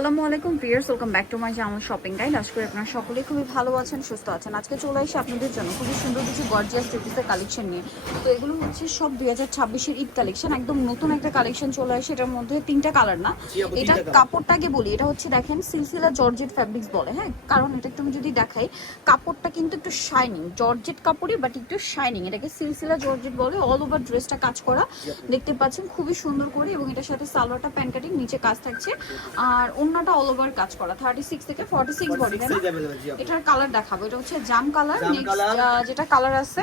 আসসালামু আলাইকুম প্রিয়ার্স welcome back to my channel shopping guide. আশা করি আপনারা সকলেই খুবই ভালো আছেন সুস্থ আছেন। আজকে চলে এসে আপনাদের জন্য খুবই সুন্দর কিছু গর্জিয়াস ট্রিপিসের কালেকশন নিয়ে। তো এগুলো হচ্ছে সব দুই হাজার ছাব্বিশের ঈদ কালেকশন একদম নতুন একটা কালেকশন চলে আসে এটার মধ্যে তিনটা কালার না। এটা কাপড়টাকে বলি এটা হচ্ছে দেখেন সিলসিলা জর্জেট ফ্যাব্রিক্স বলে হ্যাঁ? কারণ এটা একটু আমি যদি দেখাই কাপড়টা কিন্তু একটু শাইনিং জর্জেট কাপড়ই বাট একটু শাইনিং এটাকে সিলসিলা জর্জেট বলে অল ওভার ড্রেসটা কাজ করা। দেখতে পাচ্ছেন খুবই সুন্দর করে এবং এটার সাথে সালোয়ারটা প্যান্ট কাটিং নিচে কাজ থাকছে। আর অন্যটা অল ওভার কাজ করা। থার্টি সিক্স থেকে forty six body 46 size available, জি আপু। এটার কালার দেখাবো। এটা হচ্ছে জাম কালার নেক্সট যেটা কালার আছে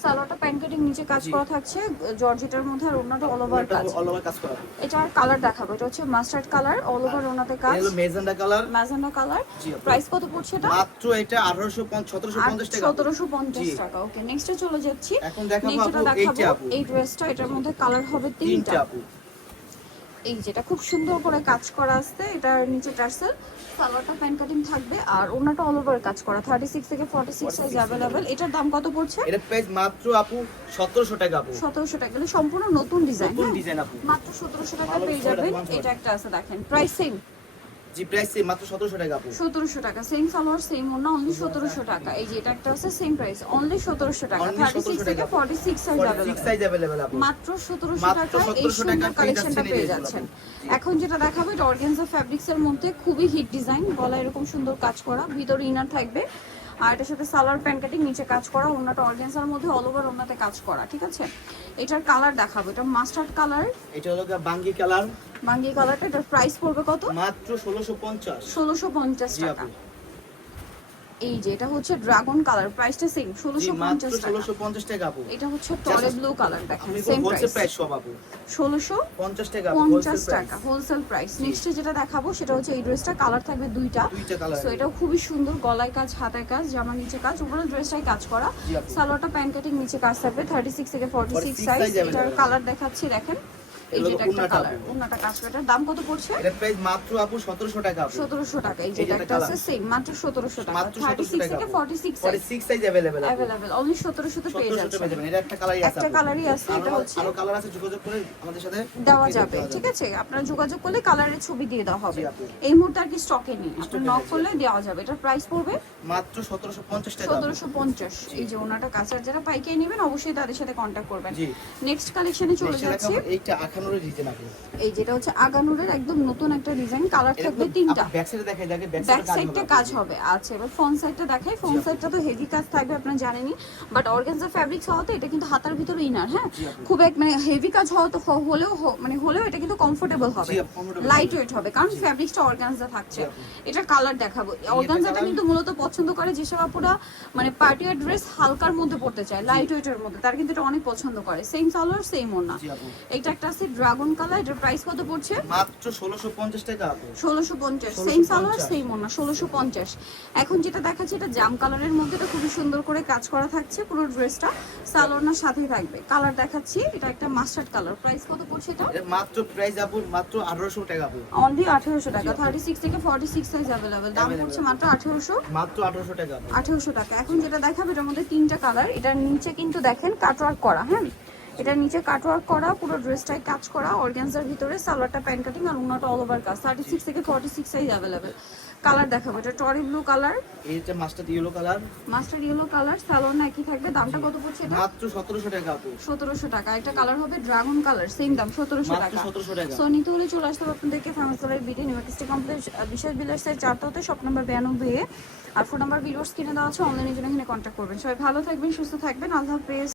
সালোয়ারটা প্যানকেটিং নিচে কাজ করা থাকছে জর্জেটার মধ্যে আর ওনাটা অল ওভার কাজ। অল ওভার কাজ করা। এটার কালার দেখাবো এটা হচ্ছে মাস্টার্ড কালার অল ওভার ওনাতে কাজ। এটা magenta colour magenta colour price কত পড়ছে এটা? মাত্র এটা 1850 1750 টাকা। আপু। সতেরোশো পঞ্চাশ জি। টাকা ওকে নেক্সটে চলে যাচ্ছি। এখন দেখাবো এই ড্রেসটা এটার মধ্যে কালার হবে তিনটা এই যেটা খুব সুন্দর করে কাজ করা আছে এটার নিচে টার্সেল সালোয়ারটা প্যান্ট কাটিং থাকবে আর ওনাটা অল ওভার কাজ করা থার্টি সিক্স থেকে ফর্টি সিক্স সাইজ 46 অ্যাভেলেবেল এটার দাম কত পড়ছে? এটা প্রাইস মাত্র আপু 1700 টাকা আপু। সতেরোশো টাকা এগুলো সম্পূর্ণ নতুন ডিজাইন নতুন ডিজাইন আপু। মাত্র সতেরোশো টাকা পেয়ে যাবেন এটা একটা আছে দেখেন প্রাইসিং জি প্রাইস সেম মাত্র 1700 টাকা আপু সতেরোশো টাকা সেম সালোয়ার সেম ওনা অনলি সতেরোশো টাকা এই যে এটা একটা আছে সেম প্রাইস অনলি সতেরোশো টাকা Only থার্টি সিক্স 1700 থেকে টাকা। Forty six size 46 size available আপু মাত্র সতেরোশো মাত্র টাকা এই 1700 সুন্দর টাকায় পেয়ে কালেকশনটা যাচ্ছেন এই পেয়ে ড্রেসগুলো যাচ্ছেন আপু। এখন যেটা দেখাবো এটা অর্গেনজা ফ্যাব্রিক্স এর মধ্যে খুবই হিট ডিজাইন গলা এরকম সুন্দর কাজ করা ভিতরে ইনার থাকবে আর এটার সাথে সালোয়ার প্যান্ট কাটিং নিচে কাজ করা ওনাটা অর্গেন্সার মধ্যে অল ওভার ওনাতে কাজ করা ঠিক আছে? এটার কালার দেখাবো এটা মাস্টার্ড কালার এটা হলো বাঙ্গি কালার বাঙ্গি কালারটা এটার প্রাইস পড়বে কত? মাত্র 1650 ষোলোশো পঞ্চাশ জি টাকা। আপু। এই যে এটা হচ্ছে ড্রাগন কালার প্রাইসটা সেম জি ষোলোশো মাত্র পঞ্চাশ টাকা। 1650 টাকা আপু। এটা হচ্ছে টরে ব্লু কালার দেখেন সেম প্রাইস সব আপু? ষোলোশো 50 টাকা পঞ্চাশ হোলসেল টাকা হোলসেল প্রাইস নেক্সট যেটা দেখাবো সেটা হচ্ছে এই ড্রেসটা কালার থাকবে দুইটা। সো এটাও খুবই সুন্দর গলায় কাজ হাতায় কাজ জামার নিচে কাজ ওভারঅল ড্রেসটাই কাজ করা। সালোয়ারটা প্যান্ট কাটিং নিচে কাজ থাকবে থার্টি সিক্স থেকে ফর্টি সিক্স 46 সাইজ এটার কালার দেখাচ্ছি দেখেন। এই এগুলো যেটা একটা উন্নাটা কালার আপু। ওনাটা কাজ করে এটার দাম কত পড়ছে এটা প্রাইস মাত্র আপু 1700 টাকা আপু সতেরোশো টাকা এই এই যেটা যেটা একটা আছে colour। সেম মাত্র সতেরোশো টাকা মাত্র থার্টি 1700 সিক্স টাকা থেকে আপু। Forty six size 46 size available আপু অ্যাভেলেবেল অনলি সতেরোশোতে পেয়ে 1700 যাচ্ছে পেয়ে যাবেন এটা একটা কালারই আছে একটা আপু। কালারই আছে এটা আরো- হচ্ছে আরো কালার আছে যোগাযোগ করে আমাদের সাথে দেওয়া পেয়ে যাবে দেওয়া ঠিক আছে আপনারা যোগাযোগ করলে কালারের ছবি দিয়ে দেওয়া হবে জি আপু। এই মুহূর্তে আর কি স্টকে নেই আপনার Stock এ নক নেই, করলে দেওয়া যাবে এটার প্রাইস পড়বে মাত্র 1750 টাকা আপু। সতেরোশো পঞ্চাশ এই যে ওনাটা কাছে আর যারা পাইকারি নেবেন অবশ্যই তাদের সাথে কন্ট্যাক্ট করবেন জি নেক্সট কালেকশনে চলে Next যাচ্ছে দেখাবো এইটা আখানোরের ডিজাইন আপু এই যেটা হচ্ছে আগানুরের একদম নতুন একটা ডিজাইন কালার থাকবে তিনটা। ব্যাক সাইডে দেখাই যাকে ব্যাক সাইডটা কাজ হবে। আচ্ছা এবার ফ্রন্ট সাইডটা দেখাই। ফ্রন্ট সাইডটা তো হেভি কাজ থাকবে আপনারা জানেনই। বাট অর্গানজা ফ্যাব্রিক্স হওয়াতে এটা কিন্তু হাতার ভিতরে ইনার হ্যাঁ? খুব এক মানে হেভি কাজ হওয়া তো হলেও মানে হলেও এটা কিন্তু কমফোর্টেবল হবে। লাইট ওয়েট হবে। কারণ ফ্যাব্রিক্সটা অর্গানজা থাকছে। এটা কালার দেখাবো। অর্গানজাটা কিন্তু মূলত পছন্দ করে যেসব আপুরা মানে পার্টি ড্রেস হালকার মধ্যে পড়তে চায় লাইট ওয়েটের মধ্যে। তারা কিন্তু এটা অনেক পছন্দ করে। সেম সালোয়ার সেম ওনা এটা একটা আছে ড্রাগন কালার এটার প্রাইস কত পড়ছে? মাত্র 1650 টাকা আপু। ষোলোশো পঞ্চাশ 1650 সেম সালোয়ার সেম ওনা ষোলোশো পঞ্চাশ। এখন যেটা দেখাচ্ছি এটা জাম কালারের মধ্যে এটা খুবই সুন্দর করে কাজ করা থাকছে পুরো ড্রেসটা সালোয়ার সাথেই থাকবে। কালার দেখাচ্ছি এটা একটা মাস্টার্ড কালার প্রাইস কত পড়ছে এটা? এর মাত্র প্রাইস আপু মাত্র 1800 টাকা আপু। অনলি আঠেরোশো টাকা থার্টি সিক্স থেকে ফর্টি সিক্স সাইজ অ্যাভেলেবেল দাম. পড়ছে মাত্র আঠেরোশো। মাত্র 1800 টাকা আপু। আঠেরোশো টাকা। এখন যেটা দেখাবে এটার মধ্যে তিনটা কালার এটার নিচে কিন্তু দেখেন কাটওয়ার্ক করা হ্যাঁ? এটার নিচে কাটওয়ার্ক করা পুরো ড্রেসটাই কাজ করা অর্গানজার ভিতরে সালোয়ারটা প্যান্ট কাটিং আর উন্নত অল ওভার কাজ। থার্টি সিক্স থেকে forty six size available colour দেখাবো এটা টরি ব্লু কালার এইটা master yellow colour master yellow colour salwar না একই থাকবে দামটা কত পড়ছে এটা? মাত্র 1700 টাকা আপু। সতেরোশো টাকা একটা কালার হবে ড্রাগন কালার সেম দাম সতেরোশো মাত্র টাকা। 1700 টাকা। সো নিতে হলে চলে আসতে হবে আপনাদেরকে ফেমাস কালার বিডি নিউমার্কিস্টি কমপ্লেক্স বিশেষ বিলাসের চারটাতে শপ নাম্বার বিরানব্বই এ। আর ফোন নাম্বার ভিডিওস কিনে দেওয়া আছে অনলাইনের জন্য এখানে কন্ট্যাক্ট করবেন। সবাই ভালো থাকবেন সুস্থ থাকবেন আল্লাহ হাফেজ।